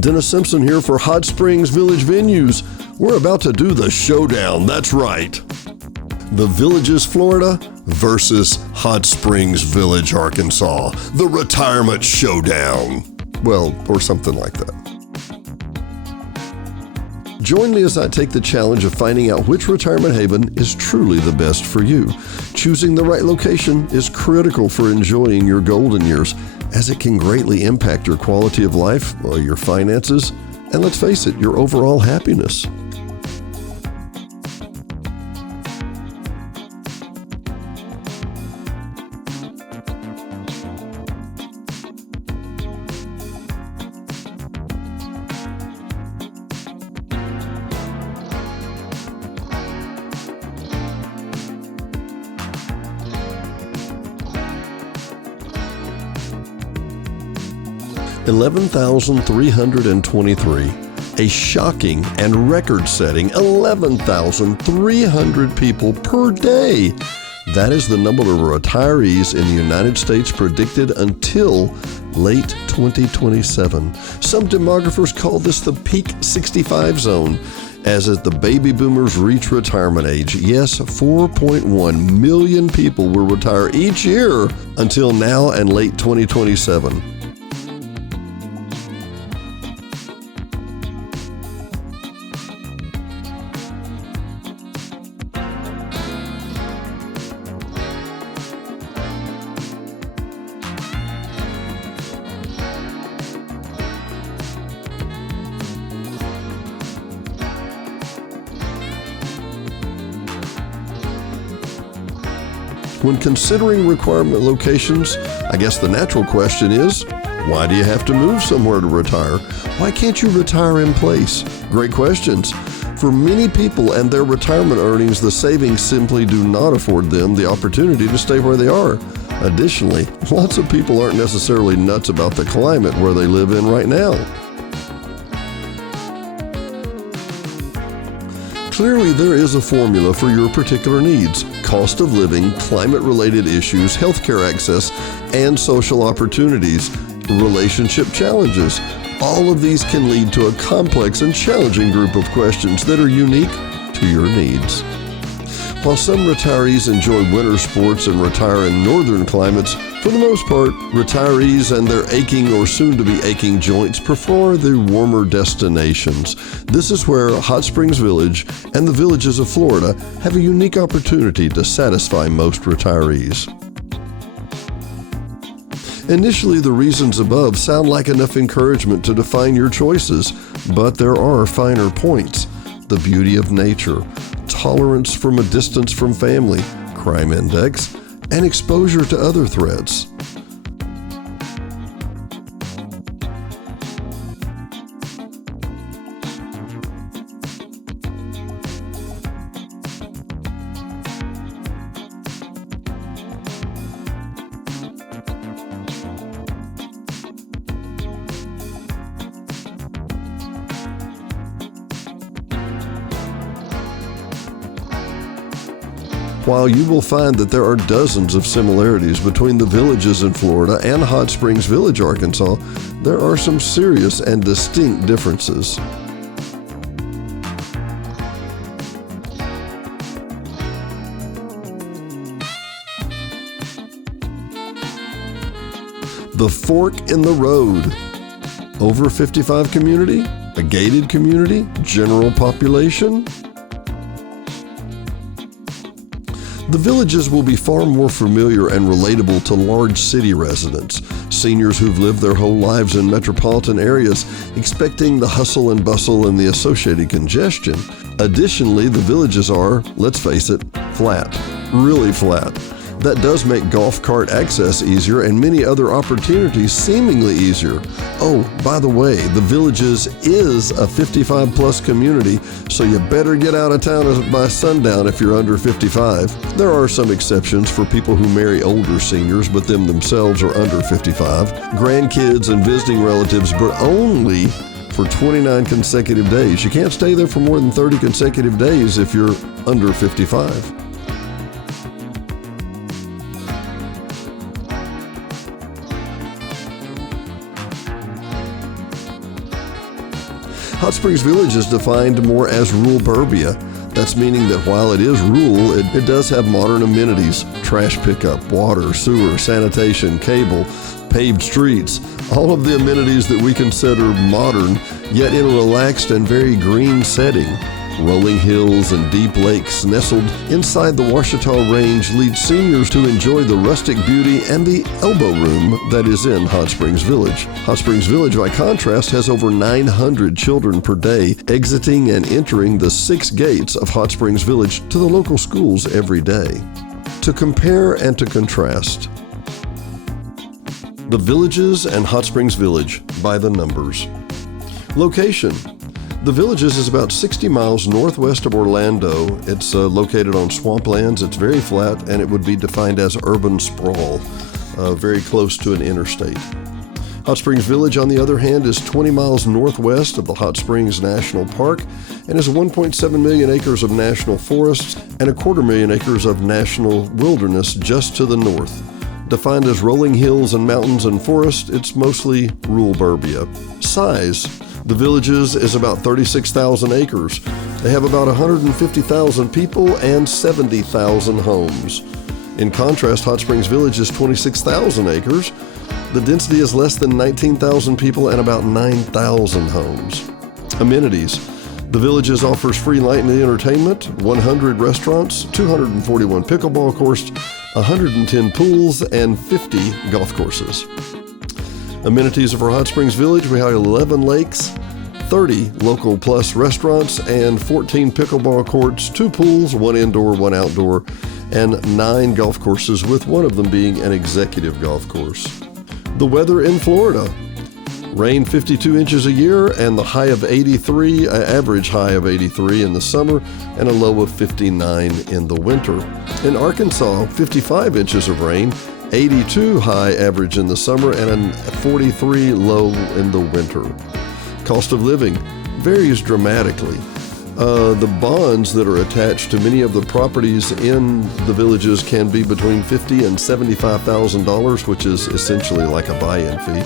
Dennis Simpson here for Hot Springs Village Venues. We're about to do the showdown, that's right. The Villages, Florida versus Hot Springs Village, Arkansas. The Retirement Showdown. Well, or something like that. Join me as I take the challenge of finding out which retirement haven is truly the best for you. Choosing the right location is critical for enjoying your golden years, as it can greatly impact your quality of life, your finances, and let's face it, your overall happiness. 11,323, a shocking and record-setting 11,300 people per day. That is the number of retirees in the United States predicted until late 2027. Some demographers call this the peak 65 zone, as the baby boomers reach retirement age. Yes, 4.1 million people will retire each year until now and late 2027. When considering retirement locations, I guess the natural question is, why do you have to move somewhere to retire? Why can't you retire in place? Great questions. For many people and their retirement earnings, the savings simply do not afford them the opportunity to stay where they are. Additionally, lots of people aren't necessarily nuts about the climate where they live in right now. Clearly, there is a formula for your particular needs: cost of living, climate-related issues, healthcare access, and social opportunities, relationship challenges. All of these can lead to a complex and challenging group of questions that are unique to your needs. While some retirees enjoy winter sports and retire in northern climates, for the most part, retirees and their aching or soon-to-be aching joints prefer the warmer destinations. This is where Hot Springs Village and the Villages of Florida have a unique opportunity to satisfy most retirees. Initially, the reasons above sound like enough encouragement to define your choices, but there are finer points. The beauty of nature, tolerance from a distance from family, crime index, and exposure to other threats. While you will find that there are dozens of similarities between the Villages in Florida and Hot Springs Village, Arkansas, there are some serious and distinct differences. The fork in the road. Over 55 community, a gated community, general population. The Villages will be far more familiar and relatable to large city residents, seniors who've lived their whole lives in metropolitan areas, expecting the hustle and bustle and the associated congestion. Additionally, the Villages are, let's face it, flat, really flat. That does make golf cart access easier and many other opportunities seemingly easier. Oh, by the way, the Villages is a 55-plus community, so you better get out of town by sundown if you're under 55. There are some exceptions for people who marry older seniors, but them themselves are under 55. Grandkids and visiting relatives, but only for 29 consecutive days. You can't stay there for more than 30 consecutive days if you're under 55. Hot Springs Village is defined more as rural burbia. That's meaning that while it is rural, it does have modern amenities: trash pickup, water, sewer, sanitation, cable, paved streets, all of the amenities that we consider modern, yet in a relaxed and very green setting. Rolling hills and deep lakes nestled inside the Ouachita Range lead seniors to enjoy the rustic beauty and the elbow room that is in Hot Springs Village. Hot Springs Village, by contrast, has over 900 children per day exiting and entering the 6 gates of Hot Springs Village to the local schools every day. To compare and to contrast, the Villages and Hot Springs Village by the numbers. Location. The Villages is about 60 miles northwest of Orlando. It's located on swamplands. It's very flat, and it would be defined as urban sprawl, very close to an interstate. Hot Springs Village, on the other hand, is 20 miles northwest of the Hot Springs National Park and has 1.7 million acres of national forests and 250,000 acres of national wilderness just to the north. Defined as rolling hills and mountains and forests, it's mostly rural burbia. Size. The Villages is about 36,000 acres. They have about 150,000 people and 70,000 homes. In contrast, Hot Springs Village is 26,000 acres. The density is less than 19,000 people and about 9,000 homes. Amenities. The Villages offers free light and entertainment, 100 restaurants, 241 pickleball courts, 110 pools, and 50 golf courses. Amenities for Hot Springs Village: we have 11 lakes, 30 local plus restaurants, and 14 pickleball courts, 2 pools, 1 indoor, 1 outdoor, and 9 golf courses, with one of them being an executive golf course. The weather in Florida: rain 52 inches a year and the high of 83, average high of 83 in the summer and a low of 59 in the winter. In Arkansas, 55 inches of rain, 82 high average in the summer and a 43 low in the winter. Cost of living varies dramatically. The bonds that are attached to many of the properties in the Villages can be between $50,000 and $75,000, which is essentially like a buy-in fee.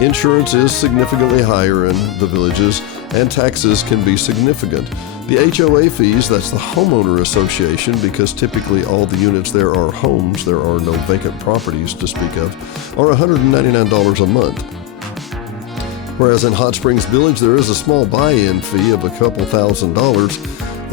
Insurance is significantly higher in the Villages, and taxes can be significant. The HOA fees, that's the homeowner association, because typically all the units there are homes, there are no vacant properties to speak of, are $199 a month. Whereas in Hot Springs Village, there is a small buy-in fee of a couple $1,000s.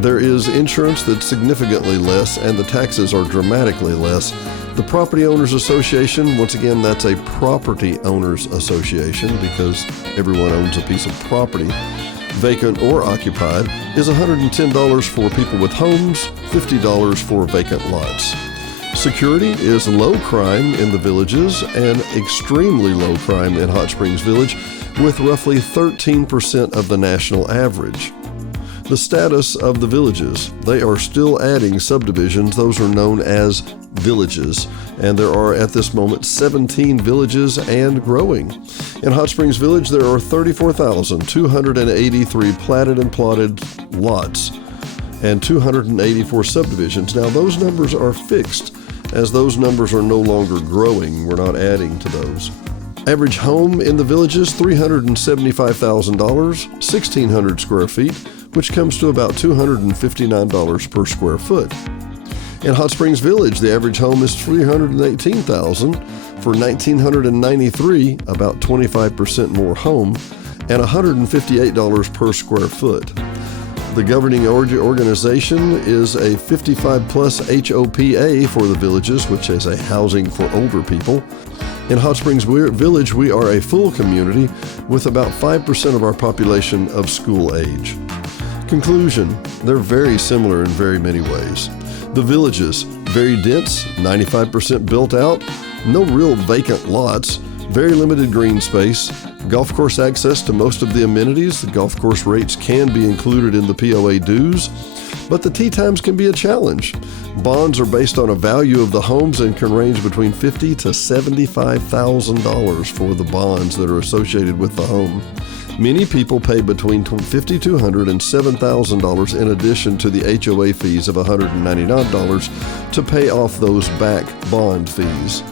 There is insurance that's significantly less, and the taxes are dramatically less. The Property Owners Association, once again, that's a property owners association because everyone owns a piece of property, vacant or occupied, is $110 for people with homes, $50 for vacant lots. Security is low crime in the Villages and extremely low crime in Hot Springs Village, with roughly 13% of the national average. The status of the Villages: they are still adding subdivisions. Those are known as villages, and there are at this moment 17 villages and growing. In Hot Springs Village, there are 34,283 platted and plotted lots and 284 subdivisions. Now, those numbers are fixed, as those numbers are no longer growing. We're not adding to those. Average home in the Villages, $375,000, 1,600 square feet, which comes to about $259 per square foot. In Hot Springs Village, the average home is $318,000 for $1,993, about 25% more home, and $158 per square foot. The governing organization is a 55-plus HOPA for the Villages, which is a housing for older people. In Hot Springs Village, we are a full community with about 5% of our population of school age. Conclusion: they're very similar in very many ways. The Villages, very dense, 95% built out, no real vacant lots, very limited green space, golf course access to most of the amenities. The golf course rates can be included in the POA dues, but the tee times can be a challenge. Bonds are based on a value of the homes and can range between $50,000 to $75,000 for the bonds that are associated with the home. Many people pay between $5,200 and $7,000 in addition to the HOA fees of $199 to pay off those back bond fees.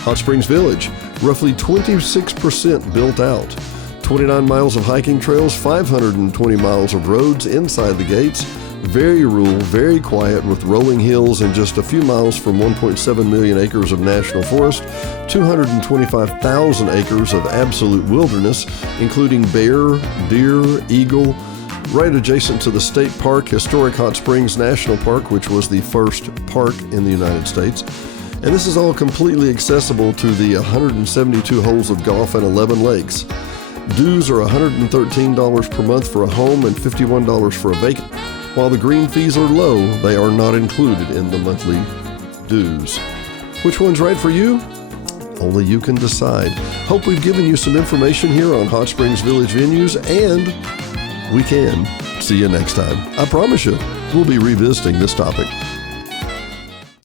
Hot Springs Village, roughly 26% built out. 29 miles of hiking trails, 520 miles of roads inside the gates. Very rural, very quiet, with rolling hills and just a few miles from 1.7 million acres of national forest, 225,000 acres of absolute wilderness, including bear, deer, eagle, right adjacent to the state park, historic Hot Springs National Park, which was the first park in the United States. And this is all completely accessible to the 172 holes of golf and 11 lakes. Dues are $113 per month for a home and $51 for a vacant. While the green fees are low, they are not included in the monthly dues. Which one's right for you? Only you can decide. Hope we've given you some information here on Hot Springs Village venues, and we can see you next time. I promise you, we'll be revisiting this topic.